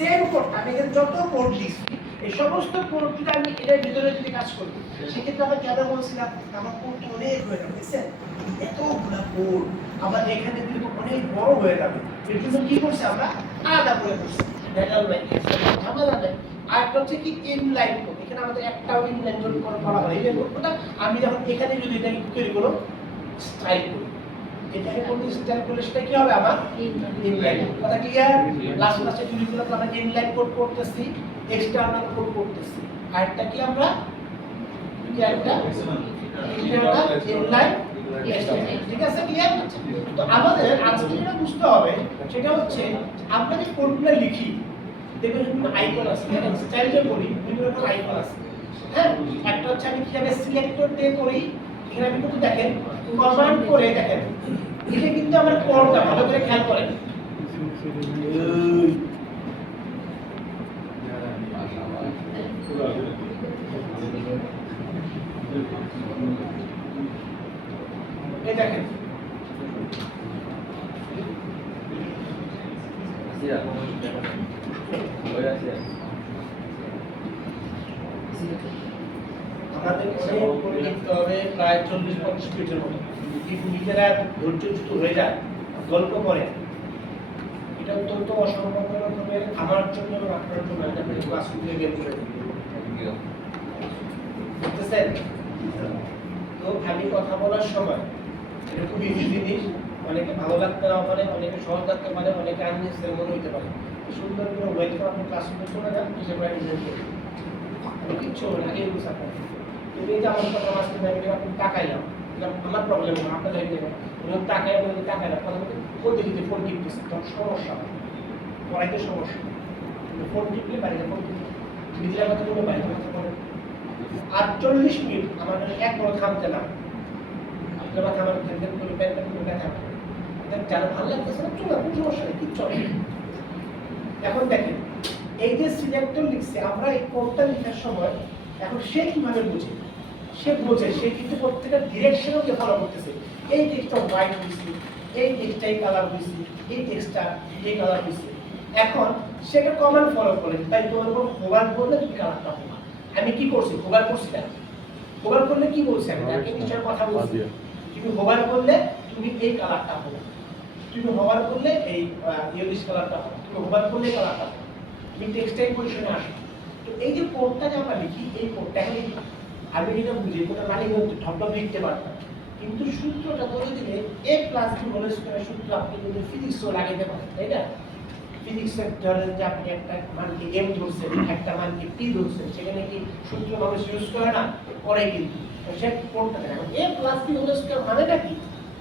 Same code আমি এখানে যত কোড লিখছি এই সমস্ত কোডটা আমি এর ভিতরে যদি কাজ করি সেক্ষেত্রে আমরা কেন বলছিলাম আমার কোডটা অনেক হয়ে যাবে বুঝছেন এতগুলা কোড আবার এখানে কিন্তু অনেক বড় হয়ে যাবে এর জন্য কি করছি আমরা আলাদা করে করছি ডেটাল লাইন ঝামেলা নেই আর একটা হচ্ছে কি ইনলাইন কোড এখানে আমাদের একটাও ইনলাইন কোড করা হয় এই কোডটা আমি যখন এখানে যদি এটা তৈরি করব স্টাইল করি এটাকে কোন স্টাইল করলে সেটা কি হবে আমার ইনলাইন কথা ক্লিয়ার লাস্ট ক্লাসে তৈরি করলাম আমরা ইনলাইন কোড করতেছি এক্সটারনাল কোড করতেছি আর এটা কি আমরা কি একটা ইনলাইন ঠিক আছে ক্লিয়ার তো আমাদের আজকে যেটা বুঝতে হবে সেটা হচ্ছে আমরা যে কোডগুলো লিখি দেখবেন বিভিন্ন আইকন আছে দেখেন স্টাইল যে করি বিভিন্ন রকম আইকন আছে হ্যাঁ একটা হচ্ছে আমি কিভাবে সিলেক্টর দিয়ে করি এখানে আমি কিন্তু দেখেন কমান্ড করে দেখেন এটা কিন্তু আমরা কোডটা ভালো করে খেয়াল করেন এই দেখেন আমাদেরকে করে লিখতে হবে প্রায় 40-50 মিনিটের মতো কিন্তু নিজেরা ধৈর্যচ্যুত হয়ে যায় গল্প করে এটা অত্যন্ত অসম্ভব রকমের আমার জন্য এবং আপনার জন্য একটা ক্লাস করে বের করে বুঝতেছেন তো আমি কথা বলার সময় এটা খুব ইজি জিনিস অনেকে ভালো লাগতে না পারে অনেকে সহজ লাগতে পারে অনেকে আননেসেসারি মনে হতে পারে সুন্দর করে ওয়েট করে আপনি ক্লাসরুমে চলে যান কিসে প্রায় ডিজাইন করে কিচ্ছু হবে না আগে বুঝা পারে তুমি যে আমার কথা মাঝে ব্যাংকে আপনি টাকাইলাম আমার প্রবলেম না আপনার লাইফে যখন টাকায় বলে টাকাইলাম কথা বলতে দিতে ফোন টিপতেছে তখন সমস্যা পড়াইতে সমস্যা ফোন টিপলে বাড়িতে ফোন টিপলে নিজের কথা বলে বাড়িতে কথা বলে 48 মিনিট আমার এক বড় থামতে না আপনার মাথা আমার টেনশন করে প্যান্ট করে ব্যথা করে যারা ভালো লাগতেছে না চলে কোনো সমস্যা নেই কিচ্ছু হবে এখন দেখেন এই যে সিলেক্টর লিখছে আমরা এই কোডটা লেখার সময় এখন সে কিভাবে বোঝে সে বোঝে সে কিন্তু প্রত্যেকটা ডিরেকশনকে ফলো করতেছে এই টেক্সটটা হোয়াইট হইছে এই টেক্সটটা এই কালার হইছে এই টেক্সটটা এই কালার হইছে এখন সেটা কমান্ড ফলো করে তাই তোমার উপর হোভার করলে কি কালারটা হবে আমি কি করছি হোভার করছি না হোভার করলে কি বলছি আমি তাকে নিশ্চয় কথা বলছি তুমি হোভার করলে তুমি এই কালারটা হবে তুমি হোভার করলে এই ইয়েলিশ কালারটা হবে তুমি হোভার করলে এই কালারটা হবে তুমি টেক্সটাইল পজিশনে আসো তো এই যে কোডটা যে আমরা লিখি এই কোডটাকে লিখি আমি যেটা বুঝি কোডটা মানে কিন্তু ঢপঢপ লিখতে পারতাম কিন্তু সূত্রটা বলে দিলে a + b হোল স্কয়ার সূত্র আপনি যদি ফিজিক্সও লাগাইতে পারেন তাই না ফিজিক্সের ধরেন যে আপনি একটা মানকে m ধরছেন একটা মানকে p ধরছেন সেখানে কি সূত্র মানুষ ইউজ করে না করে কিন্তু সে কোডটা দেখেন a + b হোল স্কয়ার মানেটা কি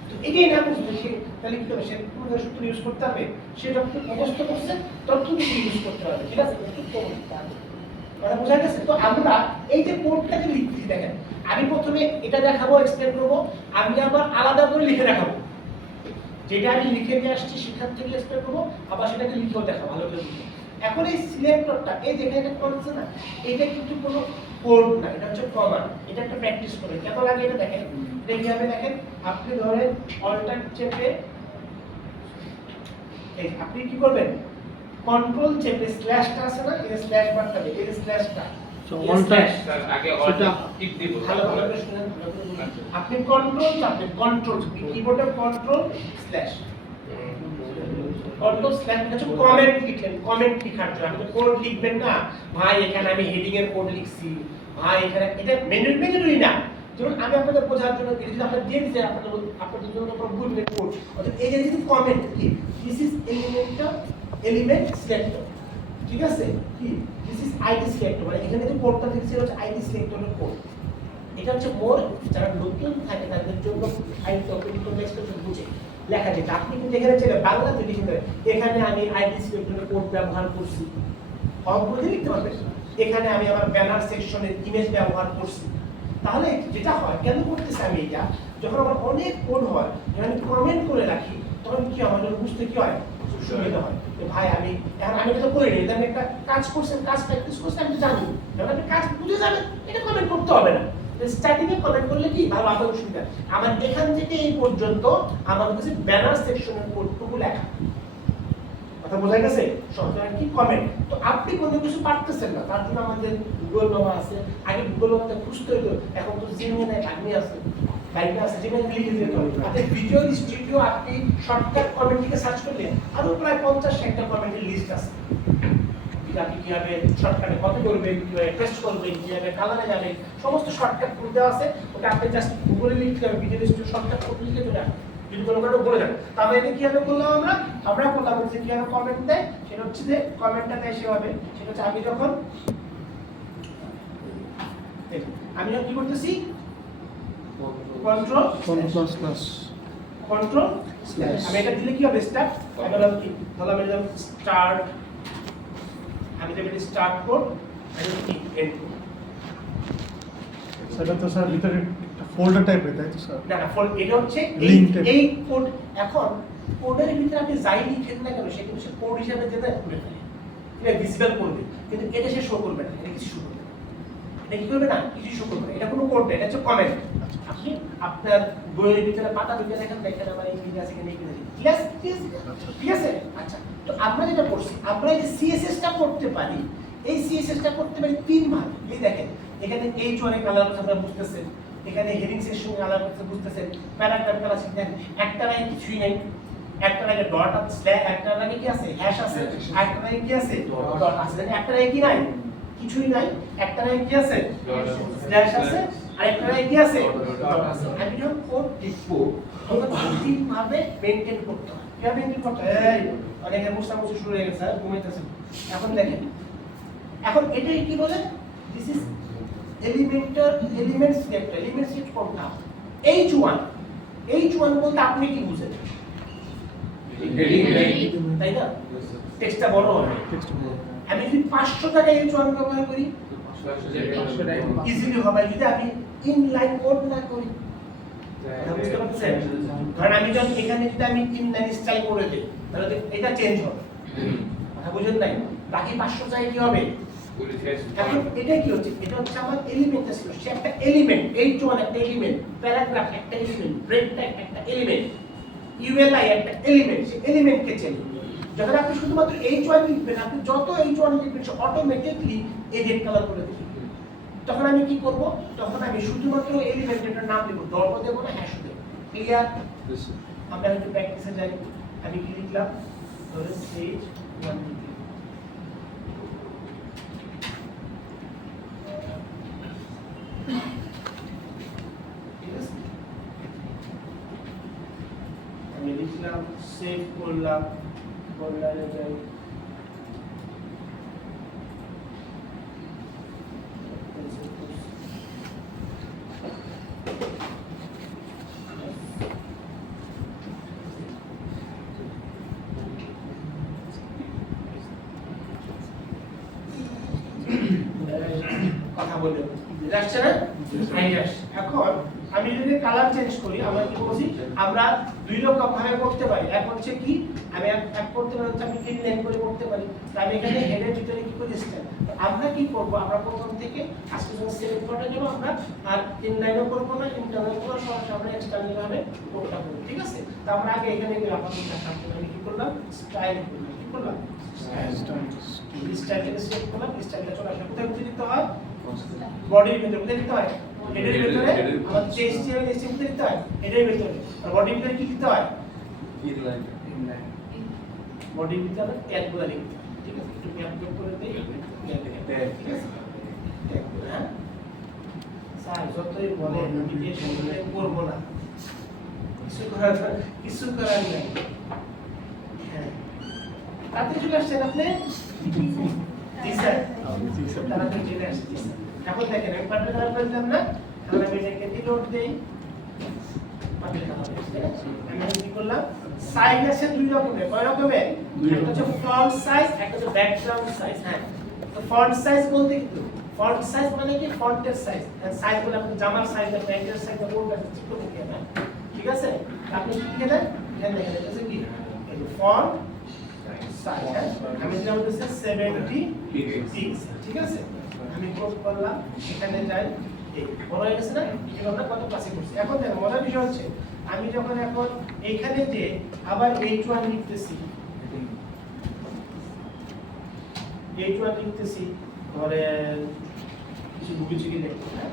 তো এটাই না বুঝলে সে তাহলে কি হবে সে পুরো সূত্র ইউজ করতে হবে সেটা আপনি অবস্থা করছে ততটুকু ইউজ করতে হবে ঠিক আছে একটু কম কথা বোঝা গেছে তো আমরা এই যে কোডটাকে লিখছি দেখেন আমি প্রথমে এটা দেখাবো এক্সপ্লেইন করব আমি আবার আলাদা করে লিখে দেখাবো যেটা আমি লিখে নিয়ে আসছি সেখান থেকে এক্সপ্লেইন করব আবার সেটাকে লিখেও দেখাবো ভালো করে লিখে এখন এই সিলেক্টরটা এই যেখানে একটা করছে না এটা কিন্তু কোনো কোড না এটা হচ্ছে কমান্ড এটা একটা প্র্যাকটিস করে কেন লাগে এটা দেখেন এটা কিভাবে দেখেন আপনি ধরেন অল্টার চেপে এই আপনি কি করবেন কন্ট্রোল চেপে স্ল্যাশটা আছে না এই স্ল্যাশ বারটা এই স্ল্যাশটা আগে অল্টার টিপ দিব ভালো করে শুনেন আপনি কন্ট্রোল চাপেন কন্ট্রোল কিবোর্ডে কন্ট্রোল স্ল্যাশ এটা কমেন্ট লিখলেন কমেন্ট লেখার জন্য আপনি কোড লিখবেন না ভাই এখানে আমি হেডিং এর কোড লিখছি ভাই এখানে এটা মেনুই না যেমন আমি আপনাদের বোঝার জন্য যদি আপনারা দিয়ে দিতে আপনাদের জন্য আমরা বুঝবেন কোড অর্থাৎ এই যে কমেন্ট কি দিস ইজ এলিমেন্ট সিলেক্টর ঠিক আছে কি দিস ইজ আইডি সিলেক্টর মানে এখানে যে কোডটা দিচ্ছে হচ্ছে আইডি সিলেক্টরের কোড এটা হচ্ছে মোর যারা নতুন থাকে তাদের জন্য আইডি সিলেক্টর বুঝে লেখা যেটা আপনি কিন্তু এখানে চেয়ে বাংলাতে লিখে দেবেন এখানে আমি আইডি সিলেক্টরের কোড ব্যবহার করছি অবশ্যই লিখতে পারবেন এখানে আমি আমার ব্যানার সেকশনের ইমেজ ব্যবহার করছি তাহলে যেটা হয় কেন করতেছি আমি এটা যখন আমার অনেক কোড হয় যখন আমি কমেন্ট করে রাখি তখন কি হয় আমার বুঝতে কি হয় সুবিধা হয় যে ভাই আমি এখন আমি এটা করে নিই আমি একটা কাজ করছেন কাজ প্র্যাকটিস করছেন আমি জানি যখন আপনি কাজ বুঝে যাবেন এটা কমেন্ট করতে হবে না স্টার্টিং এ কমেন্ট করলে কি ভালো আপনার সুবিধা আমার এখান থেকে এই পর্যন্ত আমার কাছে ব্যানার সেকশনের কোডটুকু লেখা কথা বোঝা গেছে? সরকার কি কমেন্ট। তো আপনি কোনো কিছু পারতেছেন না, তার জন্য আমাদের গুগল মামা আছে। আগে গুগল মামাতে খুঁজতে হইতো, এখন তো জিমেইলে ভাগ্নি আছে, ভাইটা আছে, জিমেইলে লিখে দিতে হবে। আপনি ভিডিও স্টুডিও আপনি শর্টকাট কমেন্ট থেকে সার্চ করলে আরো প্রায় 50-60টা কমেন্টের লিস্ট আছে। আপনি কিভাবে শর্টকাটে কপি করবেন, কিভাবে পেস্ট করবেন, কিভাবে কালারে যাবেন, সমস্ত শর্টকাট কোড দেওয়া আছে। ওটা আপনি জাস্ট গুগলে লিখতে হবে, ভিডিও স্টুডিও শর্টকাট কোড লিখে চলে আসবে। যদি কোনো কারণে বলে যান, তাহলে এটা কিভাবে করলাম আমরা করলাম যে কিভাবে কমেন্ট দেয়, সেটা হচ্ছে যে কমেন্টটা দেয় সেভাবে। সেটা হচ্ছে আমি যখন কি করতেছি, কন্ট্রোল আমি এটা দিলে কি হবে, স্টার্ট। আমি বললাম কি, তাহলে আমি দিলাম স্টার্ট, আমি দেব এটা স্টার্ট কোড, আমি কি এন্ড কোড। সেটা তো স্যার ভিতরে একটা ফোল্ডার টাইপের, তাই তো স্যার? না না, এটা হচ্ছে Link type। এই কোড। এখন কোডের ভিতরে আপনি যাই লিখেন না কেন, সে কিন্তু কোড হিসাবে যেটা খুলে ফেলে, এটা ভিজিবল করবে, কিন্তু এটা সে শো করবে না, এটা কিছু শো করবে না। এটা কি করবে না, কিছু শো করবে না। এটা কোনো কোড না, এটা হচ্ছে কমেন্ট। আপনি আপনার বইয়ের ভিতরে পাতা ভিতরে দেখেন, দেখেন আমার এই ভিডিও আছে কিনা, ঠিক আছে, ঠিক আছে। আচ্ছা, তো আমরা যেটা করছি, আমরা এই সিএসএস টা করতে পারি, এই সিএসএস টা করতে পারি তিন ভাবে। এই দেখেন, এখানে H1 এর কালার আপনারা বুঝতেছেন, এখানে হেডিং সেকশন কালার বুঝতেছেন, প্যারাগ্রাফ কালার শিখেন। একটা লাইন কিছুই নাই, একটা লাইনে ডট আছে, স্ল্যাশ, একটা লাইনে কি আছে, হ্যাশ আছে, একটা লাইনে কি আছে, ডট আছে। একটা লাইনে কি নাই, কিছুই নাই। একটা লাইনে কি আছে, স্ল্যাশ আছে, আর একটা লাইনে কি আছে, ডট আছে। আমি যখন কোড লিখবো তখন তিন ভাবে মেইনটেইন করতে হয়। কিভাবে মেইনটেইন করতে হয়? এই অনেকে মুছামুছি শুরু হয়ে গেছে, ঘুমাইতেছে। এখন দেখেন, এখন এটাই কি বলে, this is element select. Element select কোনটা, H1 বলতে আপনি কি বুঝেন, তাই না? টেক্সটটা বড় হবে। আমি যদি 500 টাকা H1 ব্যবহার করি ইজিলি হবে, যদি আমি ইনলাইন কোড না করি। বুঝতে পারছেন? ধরেন আমি যখন এখানে যদি আমি ইনলাইন স্টাইল করে দেই, তাহলে এটা চেঞ্জ হবে। কথা বুঝেন নাই? বাকি 500 জায়গায় কি হবে? এখন এটা কি হচ্ছে, এটা হচ্ছে আমার এলিমেন্ট ছিল, সে একটা এলিমেন্ট, H1 একটা এলিমেন্ট, প্যারাগ্রাফ একটা এলিমেন্ট, ব্রেক ট্যাগ একটা এলিমেন্ট, ইউএলআই একটা এলিমেন্ট, সে এলিমেন্টকে চেনে। যখন আপনি শুধুমাত্র H1 লিখবেন, আপনি যত H1 লিখবেন সে অটোমেটিক্যালি এই রেড কালার করে দেবে। তখন আমি কি করব, তখন আমি শুধুমাত্র এলিমেন্টের নাম দেব, ডট দেব না, হ্যাশ দেব। ক্লিয়ার? আমরা একটু প্র্যাকটিসে যাই। আমি কি লিখলাম, ধরেন H1 লিখলাম, আমি লিখলাম, সেভ করলাম, ফোল্ডারে যাই, কথা বলে আসছে না? এখন আমি যদি কালার চেঞ্জ করি, আমরা কি বলছি, আমরা দুই রকম ভাবে করতে পারি। এক হচ্ছে কি, আমি এক করতে পারি, আমি ইনলাইন করে করতে পারি। আমি এখানে হেডের ভিতরে কি করি, স্টাইল। আমরা কি করব, আমরা প্রথম থেকে আজকে যখন সিলেক্ট করতে যাব, আমরা আর ইনলাইনও করব না, ইন্টারনাল করব, সরাসরি আমরা এক্সটার্নাল ভাবে কোডটা করব। ঠিক আছে? তো আমরা আগে এখানে আপাতত দেখাচ্ছি, আমি কি করলাম, স্টাইল করলাম। কি করলাম, স্টাইল থেকে সিলেক্ট করলাম, স্টাইলটা চলে আসে। কোথায় দিতে হয়, বডির ভিতরে। কোথায় দিতে হয়, হেডের ভিতরে। আমাদের যে HTML দিতে হয় হেডের ভিতরে, আর বডির ভিতরে কি দিতে হয়, ইনলাইন। বডির ভিতরে ট্যাগগুলো লিখতে হয়। ঠিক আছে? একটু গ্যাপ যোগ করে দেই, ট্যাগ। ঠিক আছে? ট্যাগ, হ্যাঁ স্যার যতই বলে আমি যে সময় করব না, কিছু করার নাই। হ্যাঁ, তাতে চলে আসছেন আপনি, জি স্যার, তাড়াতাড়ি চলে আসছে। এখন দেখেন, আমি পাটে কালার করে দিলাম না, তাহলে আমি এটাকে রিলোড দেই, পাটে কালার হচ্ছে। আমি কি করলাম, সাইজ আছে দুই রকমের। কয় রকমের? একটা হচ্ছে ফন্ট সাইজ, একটা হচ্ছে ব্যাকগ্রাউন্ড সাইজ। হ্যাঁ, তো ফন্ট সাইজ বলতে কি, ফন্ট সাইজ মানে কি, ফন্টের সাইজ। সাইজ বলে আপনি জামার সাইজ, প্যান্টের সাইজ, কোনটা ছোট থেকে না, ঠিক আছে? আপনি কি লিখে দেন, এখানে দেখেন এটা হচ্ছে কি, এই যে ফন্ট সাইজ। আমি যেটা বলতেছি 70 পিক্সেল। ঠিক আছে? আমি ক্লোজ করলাম, এখানে যাই, এই বড় হয়ে গেছে না? এটা আমরা কত ক্লাসে করছি। এখন দেখো, মজার বিষয় হচ্ছে, আমি যখন এখন এইখানে যে আবার H1 লিখতেছি, H1 লিখতেছি ধরে কিছু বুঝি কি দেখতে হ্যাঁ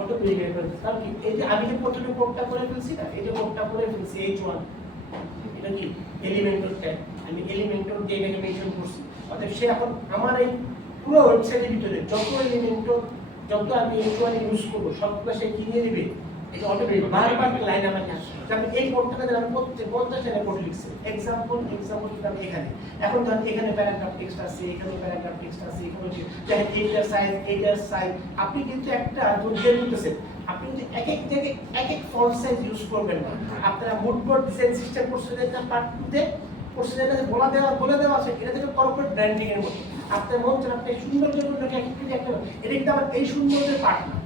অটো বেরিয়ে গেল তাহলে কি এই যে আমি যে প্রথমে কোডটা করে ফেলছি না এই যে কোডটা করে ফেলছি H1 এটা কি এলিমেন্টর ট্যাগ আমি এলিমেন্টর দিয়ে এখানে মেনশন করছি অতএব সে এখন আমার এই পুরো ওয়েবসাইটের ভিতরে যত এলিমেন্টর যত আমি H1 ইউজ করব সবগুলো সে কি নিয়ে নেবে এটা অটোমেটিক বারবার লাইন আমাকে আসে যেমন এই কোডটাকে আমি প্রত্যেক 50 লাইনের কোড লিখছি এক্সাম্পল দিলাম এখানে এখন ধরেন এখানে প্যারাগ্রাফ টেক্সট আছে এখানে প্যারাগ্রাফ টেক্সট আছে এখানে যেমন এইটার সাইজ আপনি কিন্তু একটা ধরে নিতেছেন আপনি যদি এক এক জায়গায় এক এক ফন্ট সাইজ ইউজ করবেন না আপনারা মুডবোর্ড ডিজাইন সিস্টেম প্রসিডিউরটা পার্ট 2 তে প্রসিডিউরটা বলে দেওয়া আছে এটা থেকে কর্পোরেট ব্র্যান্ডিং এর মতো আপনার মন চান আপনি সুন্দর করে একটা এটা কিন্তু আমার এই সুন্দরের পার্ট না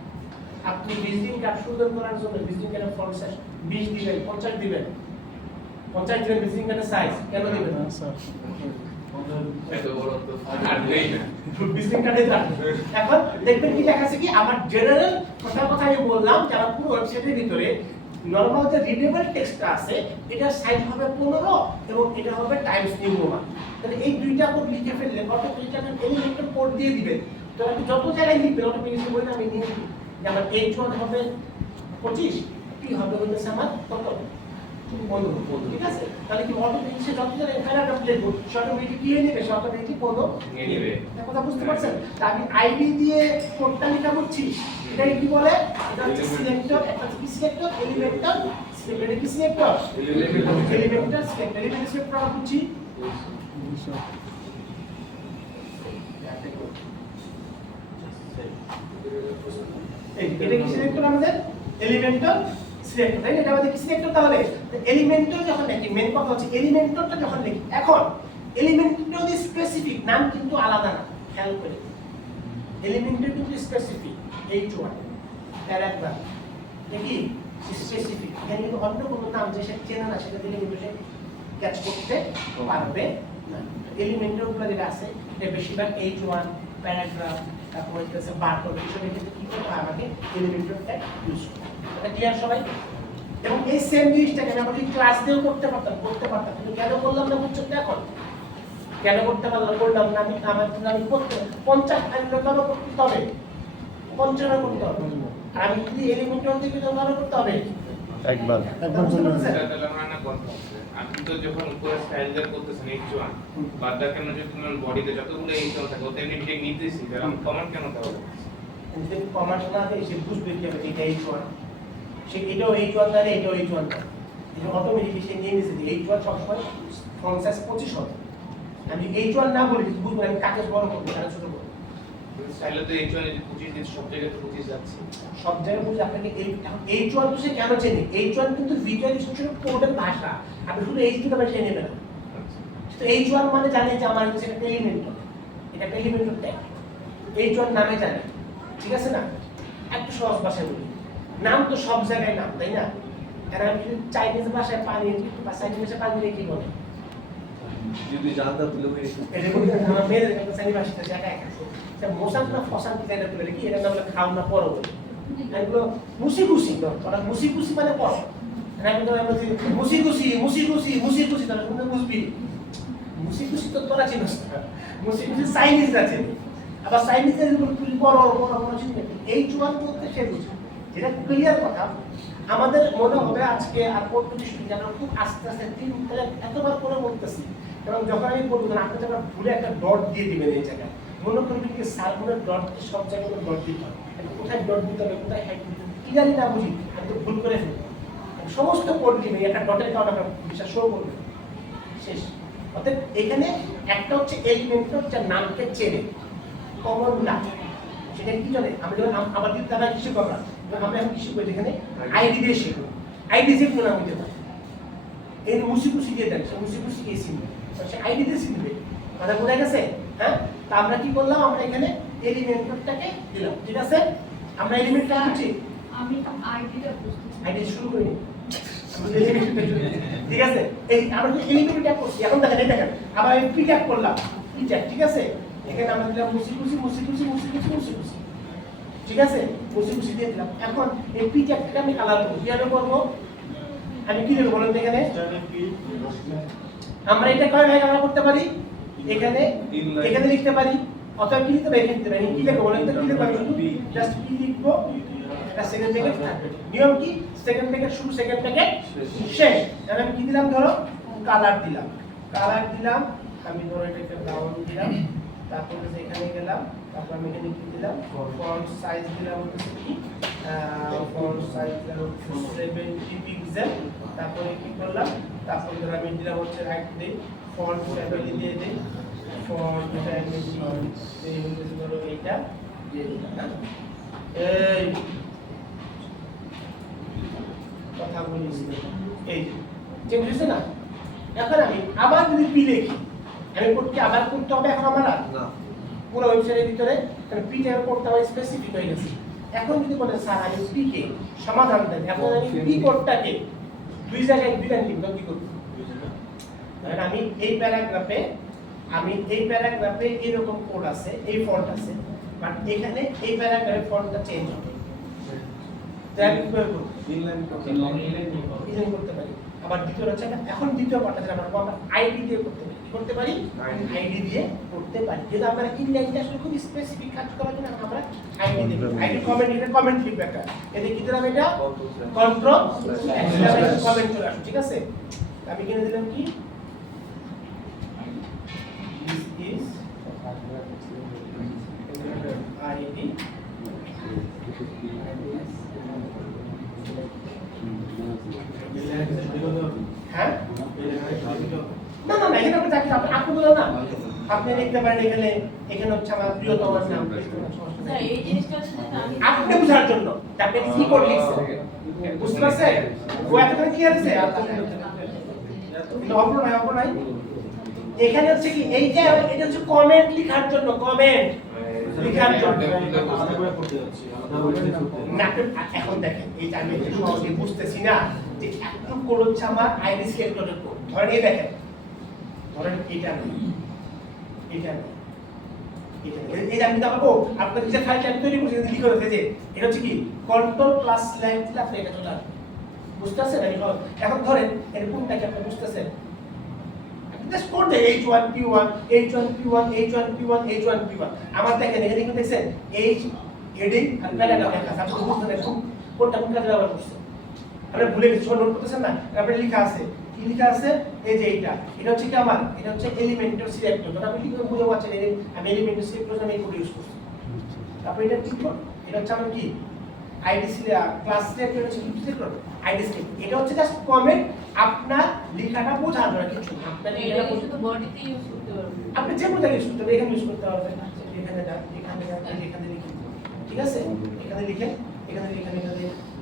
আপনি ভিজিটিং কার্ড সুন্দর করার জন্য ভিজিটিং কার্ডের ফন্ট সাইজ 20 দিবেন 50 দিবেন 50 দিবেন ভিজিটিং কার্ডের সাইজ কেন দিবেন না স্যার এত বড় তো আর দেই না ভিজিটিং কার্ডে যান এখন দেখবেন কি লেখা আছে কি আমার জেনারেল কথা আমি বললাম যে আমার পুরো ওয়েবসাইটের ভিতরে নরমাল যে রিডেবল টেক্সটটা আছে এটা সাইজ হবে 15 এবং এটা হবে টাইমস নিউ রোমান তাহলে এই দুইটা কোড লিখে ফেললে অটোমেটিক আপনি এলিমেন্টাল কোড দিয়ে দিবেন তো আপনি যত জায়গায় লিখবেন অটোমেটিক বইটা আমি নিয়ে নিই যেমন H1 হবে 25 P হবে হচ্ছে আমার কত 15 ঠিক আছে তাহলে কি অটোমেটিক সে যত জায়গায় প্যারাগ্রাফ লিখব অটোমেটিক কি হয়ে নেবে অটোমেটিক 15 নিয়ে নেবে কথা বুঝতে পারছেন তা আমি আইডি দিয়ে কোডটা লেখা করছি এটা কি বলে এটা হচ্ছে সিলেক্টর একটা কি সিলেক্টর এলিমেন্টাল সিলেক্টর কি সিলেক্টর এলিমেন্টাল সিলেক্টর আমরা বুঝছি এটা কি সিলেক্টর আমাদের এলিমেন্টাল সিলেক্টর তাই না এটা আমাদের কি সিলেক্টর তাহলে এলিমেন্টাল যখন লিখি মেন কথা হচ্ছে এলিমেন্টরটা যখন লিখি এখন এলিমেন্টর দি স্পেসিফিক নাম কিন্তু আলাদা না খেয়াল করে এলিমেন্টর কিন্তু স্পেসিফিক H1 প্যারাগ্রাফ কি স্পেসিফিক এখানে কিন্তু অন্য কোনো নাম যে সে চেনা না সেটা দিলে কিন্তু সে ক্যাচ করতে পারবে না এলিমেন্টর গুলো যেটা আছে এটা বেশিরভাগ H1 প্যারাগ্রাফ তারপর হচ্ছে বারকোড হিসেবে কিন্তু কি করতে হয় আমাকে এলিমেন্টর ট্যাগ ইউজ করতে এটা ক্লিয়ার সবাই এবং এই সেম জিনিসটাকে আমরা যদি ক্লাস দিয়েও করতে পারতাম কিন্তু কেন করলাম না বুঝছো এখন কেন করতে পারলাম বললাম না আমি করতে 50 আমি কেন করতে হবে 50 করতে হবে আর আমি যদি এলিমেন্টর দিকে ব্যবহার করতে হবে একবার তাহলে আমরা না কথা আছে আপনি তো যখন উপরে স্টাইল দেন করতেছেন H1 বাদ দা কেন যদি তোমার বডিতে যতগুলো H1 থাকে ওতে এমনি টেক নিতেছি এরকম কমান্ড কেন দেওয়া হবে যদি কমান্ড না দেয় সে বুঝবে কি হবে এটা H1 সে এটাও H1 জানে এটাও H1 জানে এটা অটোমেটিক্যালি সে নিয়ে নিছে যে H1 সবসময় ফন্ট সাইজ 25 হবে আমি H1 না বলি বুঝবো আমি কাকে বড় করব কাকে ছোট করব স্টাইলে তো H1 এর 25 দিন সব জায়গায় তো 25 যাচ্ছে সব জায়গায় বুঝি আপনাকে H1 তো সে কেন চেনে H1 কিন্তু ভিজুয়াল ইনস্ট্রাকশন কোডের ভাষা আপনি শুধু H2 টা ভাষা নেবেন না তো H1 মানে জানে যে আমার কাছে একটা এলিমেন্ট এটা একটা এলিমেন্ট ট্যাগ H1 নামে জানে ঠিক আছে না একটু সহজ ভাষায় বলি নাম তো সব জায়গায় নাম তাই না আর আমি যদি চাইনিজ ভাষায় পানি বা চাইনিজ ভাষায় পানি দিয়ে কি বলে যদি জানতা তুলে মেরে এটা বলতে আমার মেয়েদের একটা চাইনিজ ভাষাতে জায়গায় আছে সে মোসান না ফসান কি জায়গা বলে কি এটা নাম হলো খাও না পড়ো বলে এগুলো মুসিকুসি ওরা মুসিকুসি মানে পড়ো আমি তো বলছি মুসিকুসি তাহলে তুমি বুঝবি মুসিকুসি তো তোরা চিনিস না মুসিকুসি চাইনিজ আছে আবার চাইনিজের তুই বড় চিনি H1 বলতে সে বুঝে যেটা ক্লিয়ার কথা আমাদের মনে হবে আজকে আর পরবর্তী শুনে আমরা খুব আস্তে আস্তে এতবার করে বলতেছি কারণ যখন আমি বলবো না আপনি যখন ভুলে একটা ডট দিয়ে দিবেন এই জায়গায় মনে করবেন কি সার্কুলার ডট সব জায়গায় ডট দিতে হবে কোথায় ডট দিতে হবে কোথায় হ্যাড দিতে হবে কি জানি না বুঝি আমি তো ভুল করে ফেলি সমস্ত কোড দিবে একটা ডটের কারণে আপনার বিশ্বাস শো করবে শেষ অর্থাৎ এখানে একটা হচ্ছে এলিমেন্টর যার নামকে চেনে কমন না সেটা কি জানে আমি যখন আমার দিকে তারা কিছু করলাম আমরা এখন কিছু করি এখানে আইডি দিয়ে শিখবো আইডি যে কোনো নাম দিতে পারে এই মুসিকুসি দিয়ে দেন সে মুসিকুসি কে চিনবে সে আইডি দিয়ে চিনবে কথা বোঝা গেছে হ্যাঁ তা আমরা কি করলাম আমরা এখানে এলিমেন্টরটাকে দিলাম ঠিক আছে আমরা এলিমেন্টটা করছি আমি আইডিটা বুঝতে আইডি শুরু করি ঠিক আছে এই আমরা যে এলিমেন্ট ট্যাগ করছি এখন দেখেন এই দেখেন আবার এই পি ট্যাগ করলাম পি ট্যাগ ঠিক আছে এখানে আমরা দিলাম মুসিকুসি ঠিক আছে মুসিকুসি দিয়ে দিলাম এখন এই পি ট্যাগটাকে আমি কালার করব কিভাবে করব আমি কি দেব বলেন এখানে আমরা এটা কয় ভাগে কালার করতে পারি এখানে Inline. এখানে লিখতে পারি অথবা কি লিখতে পারি এখানে লিখতে পারি কি লিখবো বলেন তো কি লিখবো আমি শুধু জাস্ট কি লিখবো এটা সেকেন্ড ব্র্যাকেট থাকবে নিয়ম কি সেকেন্ড ব্র্যাকেট শুরু সেকেন্ড ব্র্যাকেট শেষ তাহলে আমি কি দিলাম ধরো কালার দিলাম আমি ধরো এটাকে ব্রাউন দিলাম তারপর এখানে গেলাম তারপর আমি এখানে কি দিলাম ফন্ট সাইজ দিলাম হচ্ছে কি ফন্ট সাইজ দিলাম হচ্ছে 70 পিক্সেল তারপরে কি করলাম তারপর ধরো আমি দিলাম হচ্ছে রাইট দিই ফন্ট ফ্যামিলি দিয়ে দিই ফন্ট ফ্যামিলি এই হচ্ছে ধরো এইটা দিয়ে দিলাম হ্যাঁ? এই কথা বলিস এই যে বুঝছো না এখন আমি আবার যদি পি লিখি আমি কোডকে আবার করতে হবে এখন আমার আর না পুরো ওয়েবসাইটের ভিতরে কারণ পি টা করতে হবে স্পেসিফিক হয়ে গেছে এখন যদি বলেন স্যার আমি পি কে সমাধান দেন এখন আমি পি কোডটাকে দুই জায়গায় দুই লাইন লিখব কি করব ধরেন আমি এই প্যারাগ্রাফে এরকম কোড আছে এই ফন্ট আছে বাট এখানে এই প্যারাগ্রাফের ফন্টটা চেঞ্জ হবে তাই আমি কি করব ইনলাইন ডিজাইন করতে পারি আবার দ্বিতীয় হচ্ছে এখন দ্বিতীয় পার্টটা যেটা আমরা আইডি দিয়ে করতে পারি আইডি দিয়ে করতে পারি যেটা আমরা ইনলাইনটা আসলে খুব স্পেসিফিক কাজ করার জন্য আমরা আইডি দেব আইডি কমেন্ট লিখবে একটা এতে কি দিলাম এটা কন্ট্রোল কমেন্ট চলে আসবে ঠিক আছে আমি কিনে দিলাম কি দিস ইজ আইডি হ্যাঁ না না না এখানে আপনি চাকরি আপনি বলেন না আপনি লিখতে পারেন এখানে হচ্ছে আমার প্রিয়তম নাম স্যার এই জিনিসটা হচ্ছে যে আমি আপনি বোঝার জন্য আপনি কি কোড লিখছেন বুঝতে পারছেন ও এতক্ষণ কি আছে অপর নাই এখানে হচ্ছে কি এই যে এটা হচ্ছে কমেন্ট লেখার জন্য কমেন্ট লেখার জন্য না এখন দেখেন এই যে আমি একটু সহজে বুঝতেছি না যে একটু কোড হচ্ছে আমার আইরিস ক্যালকুলেটর কোড ধরেন এই দেখেন ধরেন এটা নেই এটা নেই এই যে আমি দেখাবো আপনার যে ফাইলটা আমি তৈরি করছি লিখে রেখে যে এটা হচ্ছে কি কন্ট্রোল প্লাস লাইন দিলে আপনি এটা চলে আসবে বুঝতে পারছেন আমি এখন ধরেন এর কোনটাকে আপনি বুঝতেছেন জাস্ট কোড দেন H1P1 H1P1 H1P1 H1P1 আমার দেখেন এখানে কি দেখছেন H হেডিং আর প্যারাগ্রাফ লেখা আছে আপনি বুঝতে পারছেন কোনটা কোন কাজে ব্যবহার করছেন আপনি ভুলে গেছেন নোট করতেছেন না আপনি লেখা আছে কি লেখা আছে এই যে এটা হচ্ছে কি আমার এটা হচ্ছে এলিমেন্টর সিলেক্টর যেটা আপনি লিখে বুঝে পাচ্ছেন এই আমি এলিমেন্টর সিলেক্টর আমি কোড ইউজ করছি তারপর এটা ঠিক করুন এটা হচ্ছে আমার কি আইডি ক্লাস সিলেক্টর হচ্ছে কি সিলেক্টর আইডি সিলেক্টর এটা হচ্ছে জাস্ট কমেন্ট আপনার লেখাটা বোঝানো না কিছু না আপনার এটা লেখাটা শুধু বডিতে ইউজ করতে পারবেন আপনি যে কোনো জায়গায় ইউজ করতে পারবেন এখানে ইউজ করতে পারবেন এখানে যান এখানে লিখে ঠিক আছে এখানে লিখে এখানে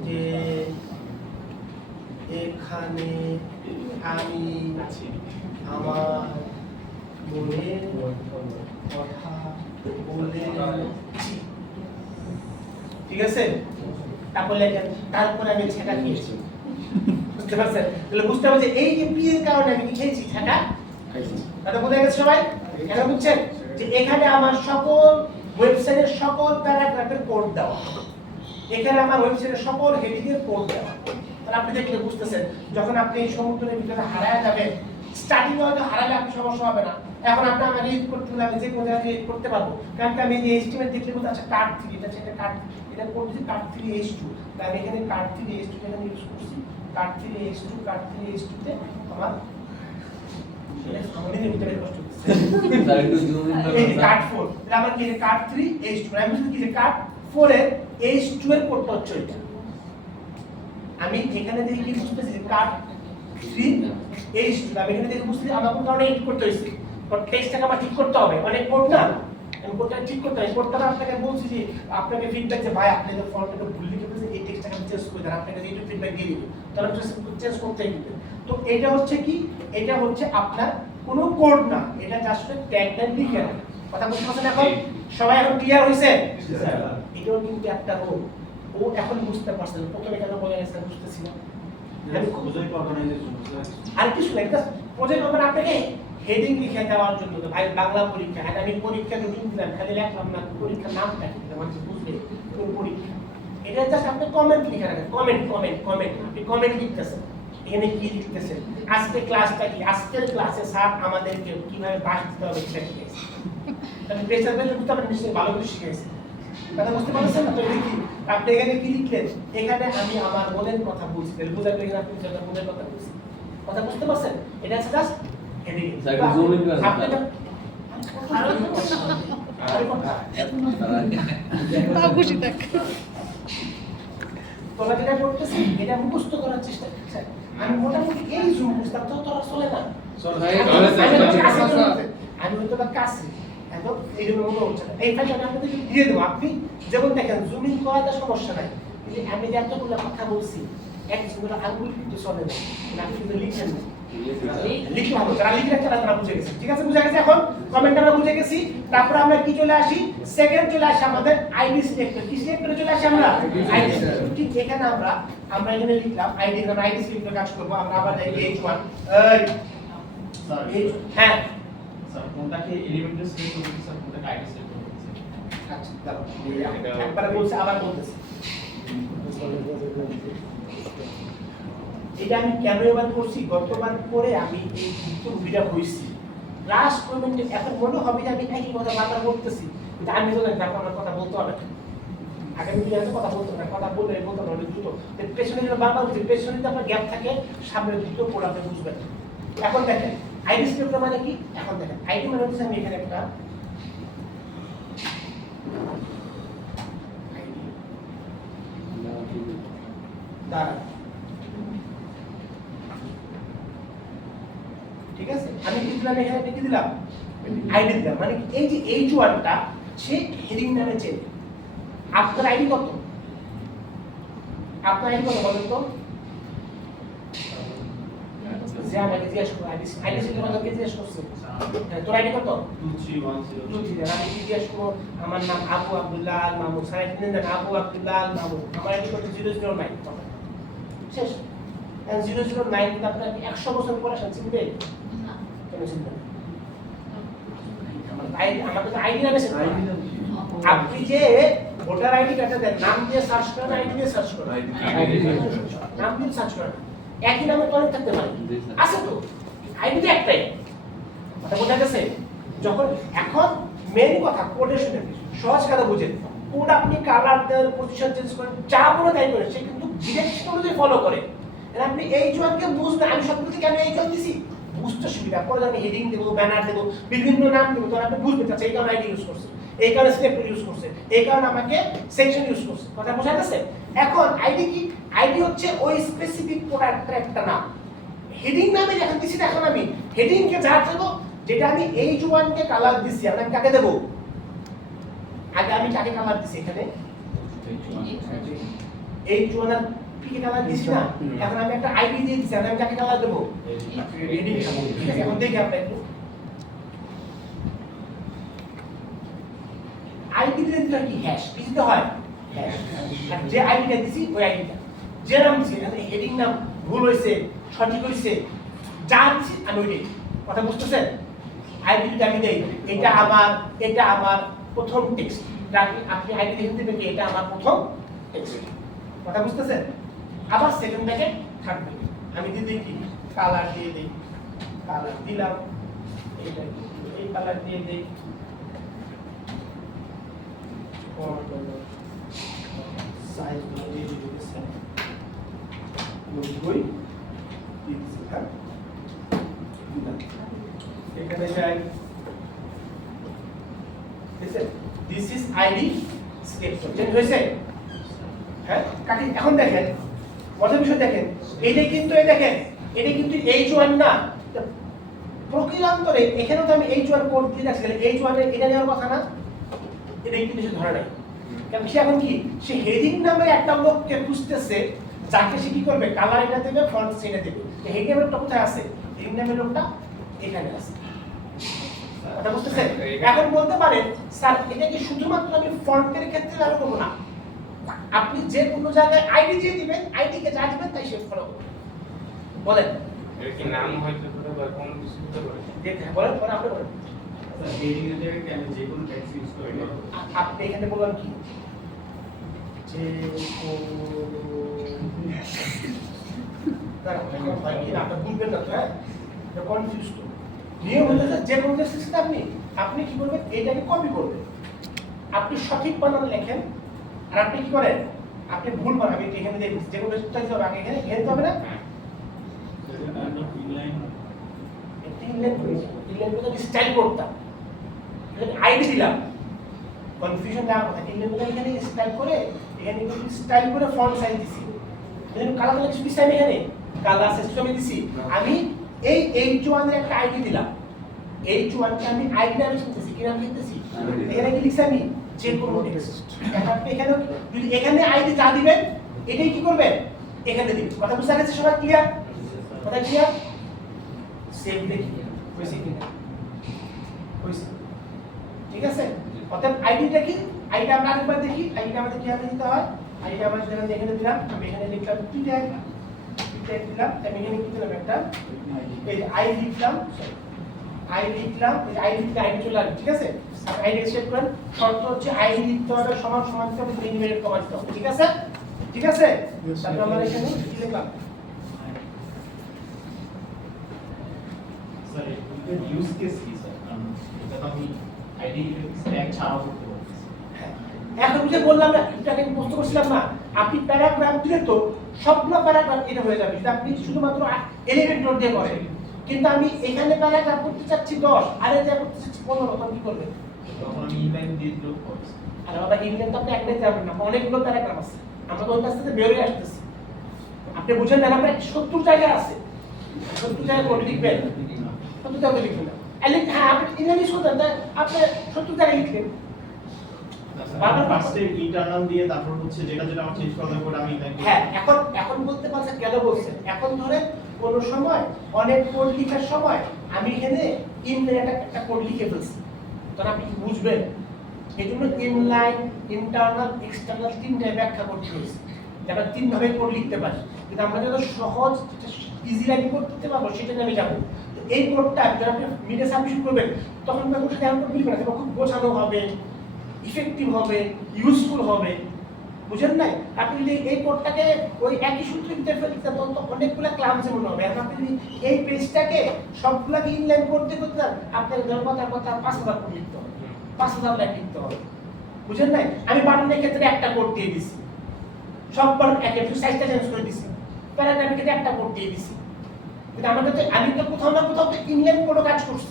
যে এখানে আমি আমার মনের কথা বলেছি ঠিক আছে তারপরে আমি ছেঁকা খেয়েছি বুঝতে পারছেন তাহলে বুঝতে হবে যে এই যে পি এর কারণে আমি কি খেয়েছি ছেঁকা কথা বুঝে গেছে সবাই কেন বুঝছেন যে এখানে আমার সকল ওয়েবসাইটের সকল প্যারাগ্রাফের কোড দেওয়া এখানে আমার ওয়েবসাইটের সকল হেডিং এর কোড দেওয়া তাহলে আপনি দেখলে বুঝতেছেন যখন আপনি এই সমুদ্রের ভিতরে হারায় যাবেন স্টার্টিং হয়তো হারালে আপনি সমস্যা হবে না এখন আপনি আমাকে রিড করতে হলে আমি যে কোনো জায়গায় রিড করতে পারবো কারণ আমি এই এস্টিমেট দেখলে বলতে আচ্ছা কার্ড 3 এটা সেটা কার্ড এটা করছি কার্ড 3 H2 তাই আমি এখানে কার্ড 3 H2 এখানে ইউজ করছি কার্ড 3 H2 কার্ড 3 H2 তে আমার আমাদের ভিতরে কষ্ট হচ্ছে এই কার্ড 4 তাহলে আমার কি কার্ড 3 H2 আমি বুঝছি কি যে কার্ড 4 এর H2 এর কোডটা হচ্ছে এটা আমি এখানে দেখি কি বুঝতেছি যে কার্ড 3 H2 আমি এখানে দেখে বুঝছি আমার কোন কারণে এডিট করতে হইছে কারণ টেক্সটটাকে আমার ঠিক করতে হবে অনেক কোড না আমি কোডটা ঠিক করতে হবে কোডটা আপনাকে বলছি যে আপনাকে ফিডব্যাক যে ভাই আপনি যে ফন্টটা ভুল লিখে ফেলেছেন এই টেক্সটটাকে আমি চেঞ্জ করে দেন আপনাকে এই ফিডব্যাক দিয়ে দিব তাহলে চেঞ্জ করতেই দিবেন তো এটা হচ্ছে কি এটা হচ্ছে আপনার কোনো কোড না এটা জাস্ট ট্যাগলাইন লিখে না কথা বুঝতে পারছেন এখন সবাই এখন ক্লিয়ার হইছে এটাও কিন্তু একটা রোল ও এখন বুঝতে পারছেন প্রথমে কেন বলে গেছে বুঝতেছি না আর কিছু না এটা প্রজেক্ট হবে আপনাকে হেডিং লিখে দেওয়ার জন্য ভাই বাংলা পরীক্ষা হ্যাঁ আমি পরীক্ষা রুটিন দিলাম খালি লিখলাম না পরীক্ষার নামটা কি মানুষ বুঝবে কোন পরীক্ষা এটা জাস্ট আপনি কমেন্ট লিখে রাখেন কমেন্ট আপনি কমেন্ট লিখতেছেন এখানে কি লিখতেছেন? আজকে ক্লাসটা কি? আজকের ক্লাসে স্যার আমাদেরকে কিভাবে বাস দিতে হবে সেটা শিখিয়েছে। তাহলে প্রেসার বেল বুঝতে পারেন নিশ্চয়ই ভালো করে শিখিয়েছে। কথা বুঝতে পারছেন না? তো এটা কি? আপনি এখানে কি লিখলেন? এখানে আমি আমার মনের কথা বলছি। তাহলে বোঝা গেল এখানে আপনি যেটা মনের কথা বলছেন। কথা বুঝতে পারছেন? এটা হচ্ছে জাস্ট হেডিং। স্যার, একটু zoom in করেন, আপনি স্যার। তাও খুশি থাক। তোরা যেটা করতেছিস এটা মুখস্থ করার চেষ্টা করছিস। আমি মোটামুটি এই জুম বুঝতাম তো তোরা চলে না। আমি হয়তো বা কাছে এখন এইরকম মনে হচ্ছে না। এই ফাইলটা আমি আপনাদের দিয়ে দেবো। আপনি যেমন দেখেন জুমিং করাটা সমস্যা নাই, কিন্তু আমি যে এতগুলো কথা বলছি এক জুমের আঙুল কিন্তু চলে না। আপনি কিন্তু লিখেন না, লিখতে হবে। যারা লিখে রাখছে তারা বুঝে গেছে। ঠিক আছে, বুঝে গেছে। এখন কমেন্ট আমরা বুঝে গেছি। তারপর আমরা কি চলে আসি? সেকেন্ড চলে আসি আমাদের আইডি সিলেক্টর। কি সিলেক্টরে চলে আসি আমরা? আইডি। ঠিক এখানে আমরা এখানে লিখলাম আইডি। কারণ আইডি সিলেক্টর কাজ করব। আমরা আবার যাই H1 এই হ্যাঁ স্যার কোনটাকে এলিমেন্টারি সিলেক্ট করতে স্যার কোনটাকে আইডি সিলেক্ট করতে আচ্ছা দাঁড়াও, একবারে বলছি আবার বলতেছি। এটা আমি কেন এবার করছি? গতবার করে আমি এই ভুক্তভোগীটা হয়েছি। লাস্ট মোমেন্টে এখন মনে হবে যে আমি একই কথা বারবার বলতেছি, কিন্তু আমি তো জানি আমার কথা বলতে হবে না। আগামী দিনে কথা বলতে হবে না, কথা বললে বলতে হবে দ্রুত। পেছনে যেন বারবার বলছি, পেছনে যদি আপনার গ্যাপ থাকে সামনে দ্রুত পড়ে আপনি বুঝবেন। এখন দেখেন আইডি সিলেক্টর মানে কি? এখন দেখেন আইডি মানে হচ্ছে আমি এখানে একটা দাঁড়া, ঠিক আছে, আমি কি দিলাম এখানে? কি দিলাম? আইডি দিলাম। মানে এই যে H1টা সে হেডিং নামে চেনে। আপনার আইডি কত? আপনার আইডি কত বলেন তো? যে আমাকে জিজ্ঞেস করো আইডি সিলেক্ট কত কে জিজ্ঞেস করছে? তোর আইডি কত? 2310। আমি কি জিজ্ঞেস করব? আমার নাম আবু আব্দুল্লাহ আল মামুন। সাইড নেন দেন আবু আব্দুল্লাহ আল মামুন। আমার আইডি কত? 009। শেষ। 009 কিন্তু আপনার 100 বছর পরে চিনবে? না। কেন চিনবে না? আমাকে তো আইডি নামে চিনবে। আপনি যে ভোটার আইডি কার্ডে দেন নাম দিয়ে সার্চ করেন, আইডি দিয়ে সার্চ করেন, নাম দিয়ে সার্চ করেন, একই নামে তো অনেক থাকতে পারে। আছে তো, আইডি তো একটাই। কথা বোঝা গেছে? যখন এখন মেন কথা কোডে শুনে সহজ কথা বুঝেন। কোড আপনি কালার দেন, পজিশন চেঞ্জ করেন, যা বলে তাই করেন, সে কিন্তু ডিরেকশন অনুযায়ী ফলো করে। আর আপনি H1 কে বুঝবেন, আমি সবকিছু কেন H1 দিছি বুঝতে সুবিধা। পরে আমি হেডিং দেবো, ব্যানার দেবো, বিভিন্ন নাম দেবো, তখন আপনি বুঝবেন আচ্ছা এই কারণে আইডি ইউজ করছে, এই কারণে সিলেক্টর ইউজ করছে, এই কারণে আমাকে সেকশন ইউজ করছে। কথা বোঝা গেছে? এখন আইডি কি? আইডি হচ্ছে ওই স্পেসিফিক প্রোডাক্টের একটা নাম। হেডিং নামে যখন দিছি না, এখন আমি হেডিং কে যা দেবো, যেটা আমি H1 কে কালার দিছি, আমি কাকে দেবো? আগে আমি কাকে কালার দিছি? এখানে H1 এর কি কালার দিছি না, এখন আমি একটা আইডি দিয়ে দিছি, আমি কাকে কালার দেবো? হেডিং। ঠিক আছে, এখন দেখি আমরা একটু আইডি দিলে কি হ্যাশ কি দিতে হয়? হ্যাশ। আর যে আইডিটা দিছি ওই আইডিটা, যে নাম দিছি, হেডিং নাম ভুল হইছে সঠিক হইছে যা দিছি আমি ওইটাই। কথা বুঝতেছেন? আইডিটা আমি দেই, এটা আমার প্রথম টেক্সট। আপনি আইডি দেখে দিবেন কি এটা আমার প্রথম টেক্সট। কথা বুঝতেছেন? আবার সেকেন্ড ব্র্যাকেট থাকবে। আমি দিয়ে দিই কি কালার দিয়ে দেই, কালার দিলাম, এইটা এই কালার দিয়ে দেই, সাইজ দিয়ে দিতেছে 90 দিতেছে। হ্যাঁ, এখানে যাই, this is ID selector. Change হয়েছে? হ্যাঁ কাটি। এখন দেখেন মজার বিষয় দেখেন, এইটা কিন্তু এই দেখেন এটা কিন্তু H1 না। প্রকৃতান্তরে এখানেও তো আমি H1 কোড দিয়ে রাখছি, H1 এর এটা নেওয়ার কথা না, এটা কিন্তু সে ধরে নাই। কারণ সে এখন কি, সে হেডিং নামে একটা লোককে খুঁজতেছে যাকে সে কি করবে, কালার এটা দেবে, ফন্ট সেটা দেবে। হেডিং নামের লোকটা কোথায় আছে? হেডিং নামের লোকটা এখানে আছে। কথা বুঝতেছেন? এখন বলতে পারেন স্যার এটা কি শুধুমাত্র আমি ফন্টের ক্ষেত্রে লাগু করব না, আপনি যে কোনো জায়গায় আইডি দিয়ে দিবেন, আইডি কে যা দিবেন তাই সে ফলো করবে। বলেন এর কি নাম হয়তো করে বা কোন কিছু হতে পারে? দেখতে বলেন, পরে আপনি বলেন। স্যার হেডিং এর জায়গায় কি আমি যে কোনো টেক্সট ইউজ করি না? আপনি এখানে বলবেন কি যে না এখন হয় কি না, আপনি বুঝবেন না তো, হ্যাঁ কনফিউজ তো। নিয়ম হচ্ছে যে কোনো সিস্টেম আপনি কি করবেন, এইটাকে কপি করবেন, আপনি সঠিক বানান লেখেন, আর আপনি কি করেন, আপনি ভুল বানান, আমি এখানে দেখি যে কোনো সিস্টেম হবে আগে এখানে ঘেরতে হবে না, ইনলাইন করে স্টাইল করতাম, আইডি দিলাম, কনফিউশন না কথা, ইনলাইন করে এখানে স্টাইল করে, এখানে স্টাইল করে ফন্ট সাইজ দিছি, এখানে কালার কিছু দিছি, আমি এখানে কালার সিস্টেমে দিছি, আমি এই H1 এর একটা আইডি দিলাম, H1 কে আমি আইডি নামে লিখতেছি, কি নাম লিখতেছি, এখানে কি লিখছি আমি যে কোনো টেক্সট, এখন আপনি এখানে যদি এখানে আইডি যা দিবেন এটাই কি করবেন, এখানে দিবেন, কথা বুঝতে গেছে সবাই, ক্লিয়ার, কথা ক্লিয়ার, সেভ দেখি হইছে কিনা, হইছে, ঠিক আছে, অর্থাৎ আইডিটা কি, আইডি আমরা আরেকবার দেখি, আইডিটা আমাদের কিভাবে দিতে হয়, আইডিটা আমরা যেখানে এখানে দিলাম, আমি এখানে লিখলাম টি ট্যাগ দিলাম, আমি এখানে কি দিলাম একটা এই আই লিখলাম, এই আইডি চলে আসবে, ঠিক আছে, আইডি সেট করেন, শর্ত হচ্ছে আইডি লিখতে হবে সমান সমান দিতে হবে, ইনভেরিয়েন্ট কমা দিতে হবে, ঠিক আছে, ঠিক আছে, তারপর আমরা এখানে কি লিখলাম, স্যার এর ইউজ কেস কি স্যার? এটা তো আমি আইডি স্ট্যাক ছাড়াও করতে পারছি। এখন যে বললাম না, এটাকে আমি প্রশ্ন করছিলাম না, আপনি প্যারাগ্রাফ দিলে তো সবগুলো প্যারাগ্রাফ এটা হয়ে যাবে, যদি আপনি শুধুমাত্র এলিমেন্ট নোট দিয়ে করেন, কিন্তু আমি এখানে প্যারাগ্রাফ করতে চাচ্ছি 10 আর এটা করতে চাচ্ছি 15, তখন কি করবেন, তখন আমি ইনলাইন দিয়ে দিলেও হবে। আর বাবা ইংল্যান্ড তো আপনি একটাই যাবেন না, অনেকগুলো প্যারাগ্রাফ আছে, আমরা তো ওই কাছ থেকে বেরিয়ে আসতেছি, আপনি বুঝেন না, আপনার 70 জায়গা আছে, 70 জায়গা করে লিখবেন, 70 জায়গা লিখবেন না, হ্যাঁ আপনি ইংলিশ করতেন, আপনি 70 জায়গা লিখলেন, বারবার ফার্স্টে ইন্টারনাল দিয়ে তারপর হচ্ছে যেটা যেটা আমার চেঞ্জ করা দরকার আমি ইনলাইন হ্যাঁ এখন বলতে পারছেন কেন বলছেন, এখন ধরে কোন সময় অনেক কোড লেখার সময় আমি এখানে ইনলাইন একটা কোড লিখে ফেলছি, তখন আপনি কি বুঝবেন, এই জন্য ইনলাইন, ইন্টারনাল, এক্সটার্নাল তিনটায় ব্যাখ্যা করতে হয়েছে, আমরা তিন ভাবে কোড লিখতে পারি, কিন্তু আমরা যত সহজ ইজি লাইন করতে পারবো সেটা আমি যাবো, এই কোডটা যখন আপনি মিডে সাবমিশন করবেন তখন কোডটা যেমন কোড লিখবেন না, খুব গোছানো হবে, ইফেক্টিভ হবে, ইউজফুল হবে, বুঝেন নাই, আপনি যদি এই কোডটাকে ওই একই সূত্রে দিতে ফেলতে তখন তো অনেকগুলো ক্লামসে মনে হবে, এখন আপনি যদি এই পেজটাকে সবগুলোকে ইনলাইন করতে করতে আপনার কথা 5000 কোড লিখতে হবে, 5000 লাইন লিখতে হবে, বুঝেন নাই, আমি বাটনের ক্ষেত্রে একটা কোড দিয়ে দিছি, সববার একটু সাইজটা চেঞ্জ করে দিছি, প্যারাগ্রাফের ক্ষেত্রে একটা কোড দিয়ে দিছি, কিন্তু আমি তো কোথাও না কোথাও তো ইনলাইন কোডও কাজ করছি,